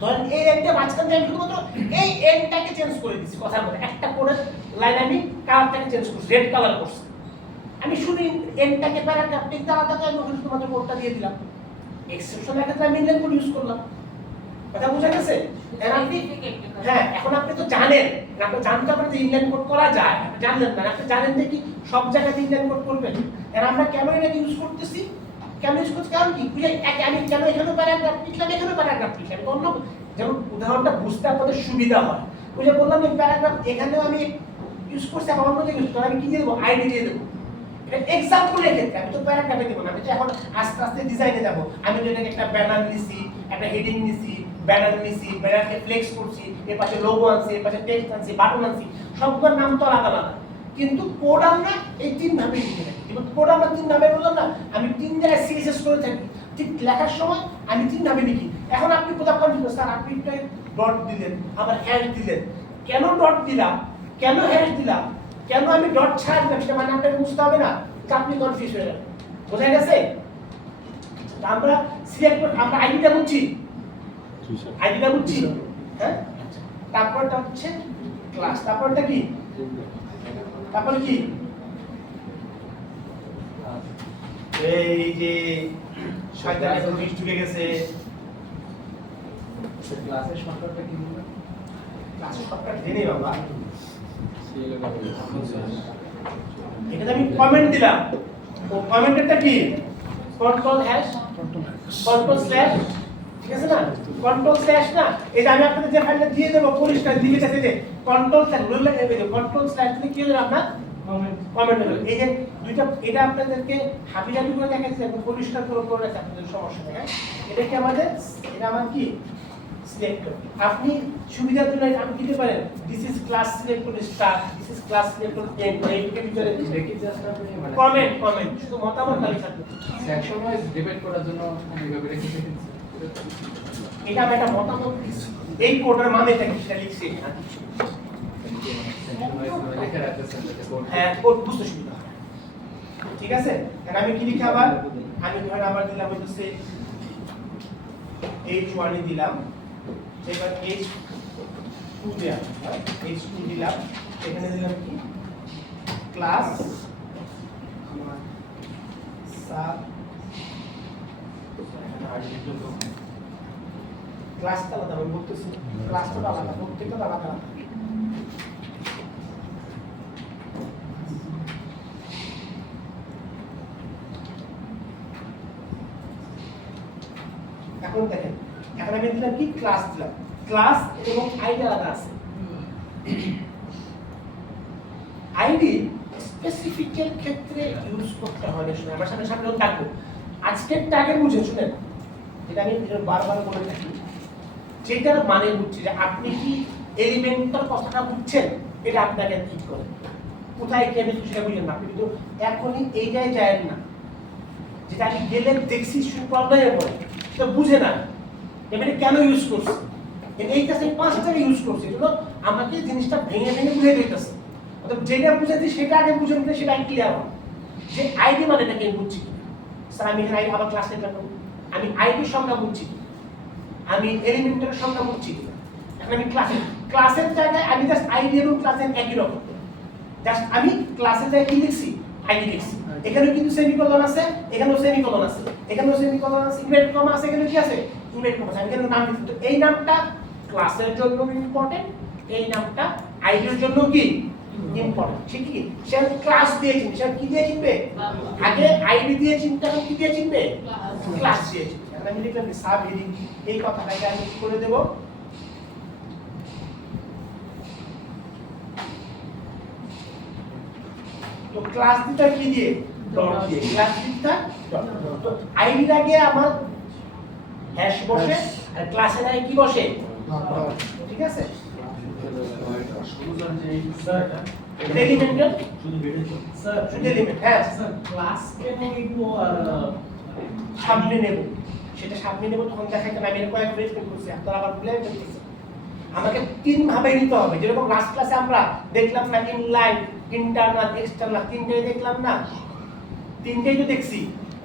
ধরেন এই একটা মাঝখান দিয়ে আমি শুধুমাত্র এই এন্ডটাকে চেঞ্জ করে দিচ্ছি, কথার মধ্যে একটা কোডের লাইন আমি কালারটাকে চেঞ্জ করছি, রেড কালার করছি, আমি শুধু এন্ডটাকে প্যারাগ্রাফটিক আলাদা করে আমি ওখানে শুধুমাত্র কোডটা দিয়ে দিলাম, এক্সেপশনের ক্ষেত্রে আমি ইনলাইন কোড ইউজ করলাম, কথা বোঝা গেছে, আপনি হ্যাঁ এখন আপনি তো জানেন, আপনি জানতে পারেন যে ইনলাইন কোড করা যায়, আপনি জানলেন না, আপনি জানেন যে কি সব জায়গাতে ইনলাইন কোড করবেন, আর আমরা কেন এটাকে ইউজ করতেছি, কেন ইউজ করছি, কারণ কি বুঝে আমি কেন এখানে প্যারাগ্রাফ লিখলাম, এখানে প্যারাগ্রাফ লিখলাম, অন্য যেমন উদাহরণটা বুঝতে আপনাদের সুবিধা হয়, বুঝে বললাম এই প্যারাগ্রাফ এখানেও আমি ইউজ করছি, আমার অন্য জায়গায় ইউজ করছি, আমি কি দিয়ে দেবো, আইডি দিয়ে দেবো, এটা এক্সাম্পলের ক্ষেত্রে, আমি তো প্যারাগ্রাফে দেবো না, আমি তো এখন আস্তে আস্তে ডিজাইনে যাবো, আমি তো এটাকে একটা ব্যানার নিছি, একটা হেডিং নিছি, ব্যানার নিছি, ব্যানারকে ফ্লেক্স করছি, এর পাশে লোগো আনছি, এর পাশে টেক্সট আনছি, বাটন আনছি, সবগুলোর নাম তো আলাদা আলাদা, কিন্তু কোড আমরা এই তিন ভাবে লিখে থাকি, কিন্তু কোড আমরা তিন ভাবে বললাম না, আমি তিন জায়গায় সিএসএস করে থাকি, ঠিক লেখার সময় আমি তিন ভাবে লিখি, এখন আপনি কোথাও কনফিউজ, স্যার আপনি একটা ডট দিলেন, আবার হ্যাশ দিলেন, কেন ডট দিলাম, কেন হ্যাশ দিলাম, কেন আমি ডট ছাড়া দিলাম, সেটা মানে আপনাকে বুঝতে হবে না, আপনি কনফিউজ হয়ে যাবেন, বোঝা গেছে, আমরা সিলেক্ট করে আমরা আইডিটা বুঝছি, আইডিটা বুঝছি, হ্যাঁ, তারপরটা হচ্ছে ক্লাস, তারপরটা কি, তারপরে কি, এই যে শয়তানের প্রবেশ ঢুকে গেছে, ক্লাসের সংখ্যাটা কি বলবো? ক্লাসের সবটা জেনে বাবা, এখানে আমি কমেন্ট দিলাম, ও কমেন্টেরটা কি, কন্ট্রোল হ্যাশ, কন্ট্রোল স্ল্যাশ, ঠিক আছে না, কন্ট্রোল স্ল্যাশ না, এই যে আমি আপনাদের যে ফাইলটা দিয়ে দেবো পরিষ্কার দিকে আছে যে কন্ট্রোল স্ল্যাশ, রুল এই যে কন্ট্রোল স্ল্যাশ দিয়ে কি হলো আপনার কমেন্ট হলো, এই যে দুইটা, এটা আপনাদেরকে হাবিজাবি করে দেখাচ্ছি, একদম পরিষ্কার করে রাখছি, আপনাদের সমস্যা নেই, হ্যাঁ, এটা কি আমাদের, এটা আমার কি সিলেক্টর। আপনি সুবিধার জন্য আপনি দিতে পারেন this is class selector star, this is class selector end, এইটাকে ভিতরে কমেন্ট শুধু মতামত খালি থাকবে। সেকশন ওয়াইজ ডিবেট করার জন্য এইভাবে রেখে দিয়েছি। এটা আমি একটা মতামত দিচ্ছি, এই কোডের মানে এটা কি সেটা লিখছি না, সেকশন ওয়াইজ লিখে রাখতেছেন যাতে কোড হ্যাঁ কোড বুঝতে সুবিধা হয়। ঠিক আছে, এখন আমি কি লিখি আবার, আমি ধরেন আবার দিলাম হচ্ছে H1 এ দিলাম, এবার H2 দিলাম, H2 দিলাম, এখানে দিলাম কি ক্লাস সাব ক্লাসটা আলাদা, আমি বলতেছি ক্লাসটা আলাদা, প্রত্যেকটা আলাদা আলাদা। এখন দেখেন, এখন আমি দিলাম কি ক্লাস দিলাম, ক্লাস এবং আইডি আলাদা আছে। আইডি স্পেসিফিকের ক্ষেত্রে ইউজ করতে হয় না, শুনে আমার সামনে সামনে থাকবো। আজকের ট্যাগে বুঝে শুনেন, যেটা আমি বারবার বলে থাকি, যেটার মানে বুঝছি যে আপনি কি এলিমেন্টাল কথাটা বুঝছেন, এটা আপনাকে ঠিক করে কোথায় কি আমি সেটা বুঝেন না, আপনি কিন্তু এখনই এইটাই যায় না, যেটা আমি গেলে দেখছি প্রবলেমে পড়ে সেটা বুঝে না, এবারে কেন ইউজ করছি, এই কাছে 5 টাকা ইউজ করছি, এজন্য আমাকে জিনিসটা ভেঙে ভেঙে বুঝে দিতেছে। অর্থাৎ যেটা বুঝেছি সেটা আগে বুঝে নিতে সেটা ক্লিয়ার হয়, যে আইডি মানে এটাকে বুঝছি কি। স্যার আমি এখানে আবার ক্লাস নিতে পারবো, আমি আইডির সংজ্ঞা বুঝছি কি, আমি এলিমেন্টের সংজ্ঞা বুঝছি কি। এখন আমি ক্লাসের জায়গায় আমি জাস্ট আইডি এবং ক্লাসের একই রকম, জাস্ট আমি ক্লাসের জায়গায় কি লিখছি, আইডি লিখছি। এখানেও কিন্তু সেমিকোলন আছে, এখানেও সেমিকোলন আছে, এখানেও সেমিকোলন আছে, ইনভার্টেড কমা আছে, এখানে কি আছে ইনভার্টেড কমা আছে। আমি এখানে নাম লিখছি, তো এই নামটা ক্লাসের জন্য ইম্পর্টেন্ট, এই নামটা আইডির জন্য কি ইম্পর্টেন্ট। ঠিক কি, সে ক্লাস দিয়ে চিনবে, সে কি দিয়ে চিনবে, আগে আইডি দিয়ে চিনতে, এখন কি দিয়ে চিনবে, ক্লাস দিয়ে চিনবে। এখন আমি লিখলাম সাব হেডিং, এই কথাটাকে আমি কি করে দেব, তো ক্লাস দিতে কি দিয়ে, ডট দিয়ে, ক্লাস দিতে ডট। তো আইডির আগে আমার হ্যাশ বসে আর ক্লাসের আগে কি বসে, ঠিক আছে। শুধু জানতে এই স্যারটা এলিমেন্টাল শুধু বেড়ে স্যার, শুধু এলিমেন্ট, হ্যাঁ স্যার ক্লাস কেন একটু সামনে নেব, সেটা সামনে নেব তখন দেখাইতে আমি এর কয়েক মিনিট করছি, আপনারা আবার প্লে করতেছেন। আমাকে 3 ভাবে নিতে হবে, যেরকম লাস্ট ক্লাসে আমরা দেখলাম না ইনলাইন, ইন্টারনাল, এক্সটারনাল, তিনটেই দেখলাম না, তিনটেই তো দেখছি।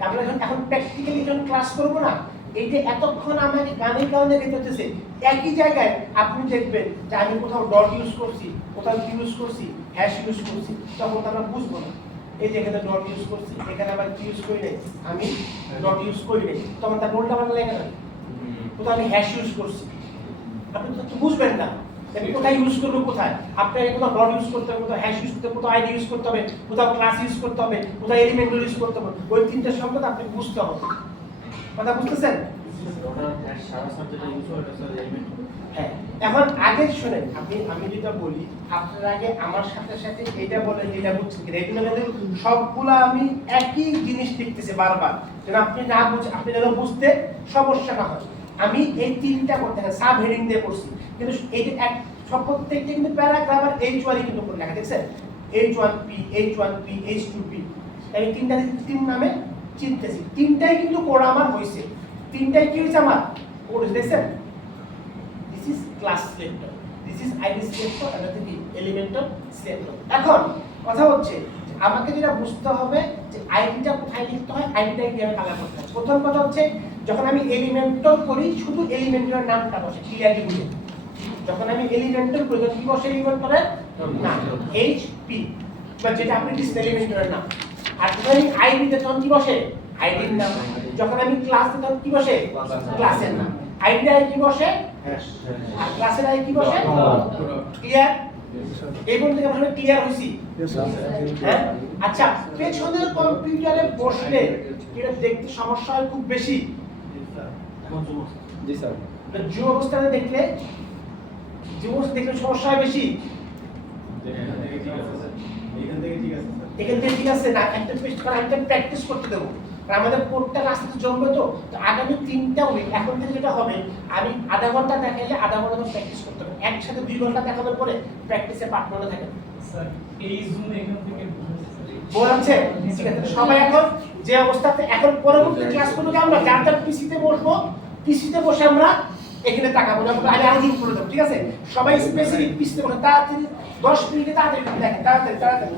আমরা এখন প্র্যাকটিক্যালি যখন ক্লাস করব না, এই যে এতক্ষণ আমাকে গানের কারণে দেখতে হচ্ছে, একই জায়গায় আপনি দেখবেন যে আমি কোথাও ডট ইউজ করছি, কোথাও কি ইউজ করছি, হ্যাশ ইউজ করছি, তখন তো আমরা বুঝবো না। এই যে এখানে ডট ইউজ করছি, এখানে আবার কি ইউজ করি নাই, আমি ডট ইউজ করি নাই, তখন তার উল্টা পাল্টা লেখা থাকে। কোথাও আমি হ্যাশ ইউজ করছি, আপনি তো বুঝবেন না কোথায় ইউজ করবো, কোথায় আপনার কোথাও ডট ইউজ করতে হবে, কোথাও হ্যাশ ইউজ করতে হবে, কোথাও আইডি ইউজ করতে হবে, কোথাও ক্লাস ইউজ করতে হবে, কোথাও এলিমেন্ট ইউজ করতে হবে, ওই তিনটা শব্দ আপনি বুঝতে হবে। কথা বুঝতেছেন? সারা সাবজেক্টে ইউজ হয় স্যার এলিমেন্ট। হ্যাঁ, এখন আগে শুনেন, আমি যেটা বলি, আপনার আগে আমার সাথে সাথে এটা বলেন যেটা বুঝছেন কিনা। এগুলো সবগুলা আমি একই জিনিস লিখতেছি বারবার, যেন আপনি না বুঝে, আপনি যেন বুঝতে সমস্যা না হয়। আমি এই তিনটা করতে হয় সাব হেডিং দিয়ে করছি, কিন্তু এই যে এক সব প্রত্যেকটা কিন্তু প্যারাগ্রাফ আর H1 কিন্তু করে লেখা, দেখছেন H1P, H1P, H2P, আমি তিনটা তিন নামে চিনতেছি, তিনটাই কিন্তু কোড আমার হয়েছে, তিনটাই কি হয়েছে আমার কোড, দেখছেন this is class selector, this is id selector, and this is elemental selector. এখন কথা হচ্ছে যে আমাকে যেটা বুঝতে হবে যে আইডিটা কোথায় লিখতে হয়, আইডিটা কিভাবে কালার করতে হয়। প্রথম কথা হচ্ছে যখন আমি এলিমেন্টাল করি, শুধু এলিমেন্টের নামটা বসে, ক্লিয়ারলি বুঝে। যখন আমি এলিমেন্টাল করি, তখন কি বসে এলিমেন্টালের নাম, HP, বা যেটা আপনি ডিসপ্লে এলিমেন্টের নাম। আর যখন আমি আইডি তে তখন কি বসে, আইডির নাম। যখন আমি ক্লাস তে তখন কি বসে, ক্লাসের নাম। আইডি আই কি বসে, আর ক্লাসের আই কি বসে, ক্লিয়ার? এই পর্যন্ত আমরা ক্লিয়ার হইছি? হ্যাঁ, আচ্ছা, পেছনের কম্পিউটারে বসলে এটা দেখতে সমস্যা হয় খুব বেশি। জি স্যার। যে অবস্থাতে দেখলে, যে অবস্থা দেখলে সমস্যা হয় বেশি। এখান থেকে ঠিক আছে স্যার। এখান থেকে ঠিক আছে না, একটা পেস্ট করে একটা প্র্যাকটিস করতে দেবো। আর আমাদের কোডটা রাস্তাতে জমবে তো আগামী 3টা উইক এখন থেকে যেটা হবে আমি আধা ঘন্টা দেখাইলে আধা ঘন্টা প্র্যাকটিস করতে হবে, একসাথে 2 ঘন্টা দেখানোর পরে প্র্যাকটিসে পার্ট মনে থাকে। স্যার এই জুম এখান থেকে বলছে ঠিক আছে, সবাই এখন যে অবস্থাতে এখন পরবর্তী ক্লাসগুলোকে আমরা যার যার পিসিতে বসবো, পিসিতে বসে আমরা এখানে তাকাবো না, আগে আরো জুম করে দেবো, ঠিক আছে? সবাই স্পেসিফিক পিসিতে বসে তাড়াতাড়ি 10 মিনিটে তাড়াতাড়ি দেখেন, তাড়াতাড়ি তাড়াতাড়ি।